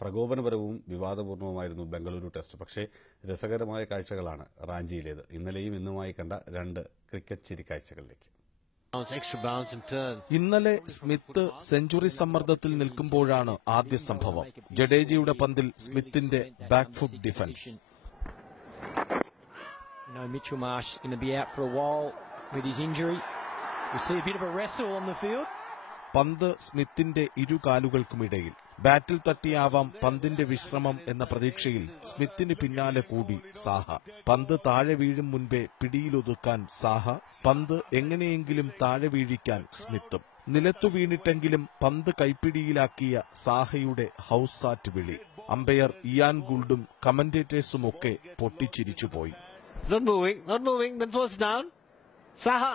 പ്രകോപനപരവും വിവാദപൂർണവുമായിരുന്നു Bengaluru test. പക്ഷേ രസകരമായ കാഴ്ചകളാണ് റാഞ്ചിയിലേത്. ഇന്നലെയും ഇന്നുമായി കണ്ട രണ്ട് ക്രിക്കറ്റ് ചിരിക്കാഴ്ചകളിലേക്ക്. ഇന്നലെ സ്മിത്ത് സെഞ്ചുറി സമ്മർദ്ദത്തിൽ നിൽക്കുമ്പോഴാണ് ആദ്യ സംഭവം. ജഡേജയുടെ പന്തിൽ സ്മിത്തിന്റെ back foot defence. Mitchell Marsh going to be out for a while with his injury. We see a bit of a wrestle on the field. പന്ത് സ്മിത്തിന്റെ ഇരുകാലുകൾക്കുമിടയിൽ. ബാറ്റിൽ തട്ടിയാവാം പന്തിന്റെ വിശ്രമം എന്ന പ്രതീക്ഷയിൽ സ്മിത്തിന് പിന്നാലെ കൂടി സാഹ. പന്ത് താഴെ വീഴും മുൻപേ പിടിയിലൊതുക്കാൻ സാഹ, പന്ത് എങ്ങനെയെങ്കിലും താഴെ വീഴിക്കാൻ സ്മിത്തും. നിലത്തു വീണിട്ടെങ്കിലും പന്ത് കൈപ്പിടിയിലാക്കിയ സാഹയുടെ ഹൌസാറ്റ് വിളി. അമ്പയർ ഇയാൻ ഗുൾഡും കമന്റേറ്റേഴ്സുമൊക്കെ പൊട്ടിച്ചിരിച്ചുപോയി. Not moving, then falls down. Saha.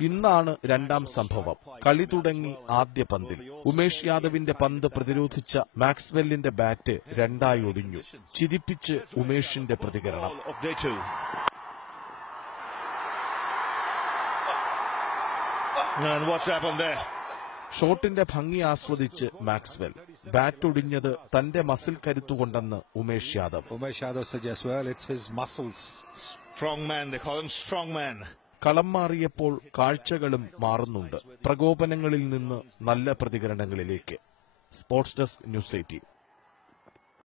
ഇന്നാണ് രണ്ടാം സംഭവം. കളി തുടങ്ങി ആദ്യ പന്തിൽ ഉമേഷ് യാദവിന്റെ പന്ത് പ്രതിരോധിച്ച മാക്സ്വെല്ലിന്റെ ബാറ്റ് രണ്ടായി ഒടിഞ്ഞു. ചിരിപ്പിച്ച് ഉമേഷിന്റെ പ്രതികരണം. ഷോട്ടിന്റെ ഭംഗി ആസ്വദിച്ച് മാക്സ്വെൽ. ബാറ്റ് ഒടിഞ്ഞത് തന്റെ മസിൽ കരുത്തുകൊണ്ടെന്ന് ഉമേഷ് യാദവ്. കളം മാറിയപ്പോൾ കാഴ്ചകളും മാറുന്നുണ്ട്. പ്രകോപനങ്ങളിൽ നിന്ന് നല്ല പ്രതികരണങ്ങളിലേക്ക്. Sports desk, news 18.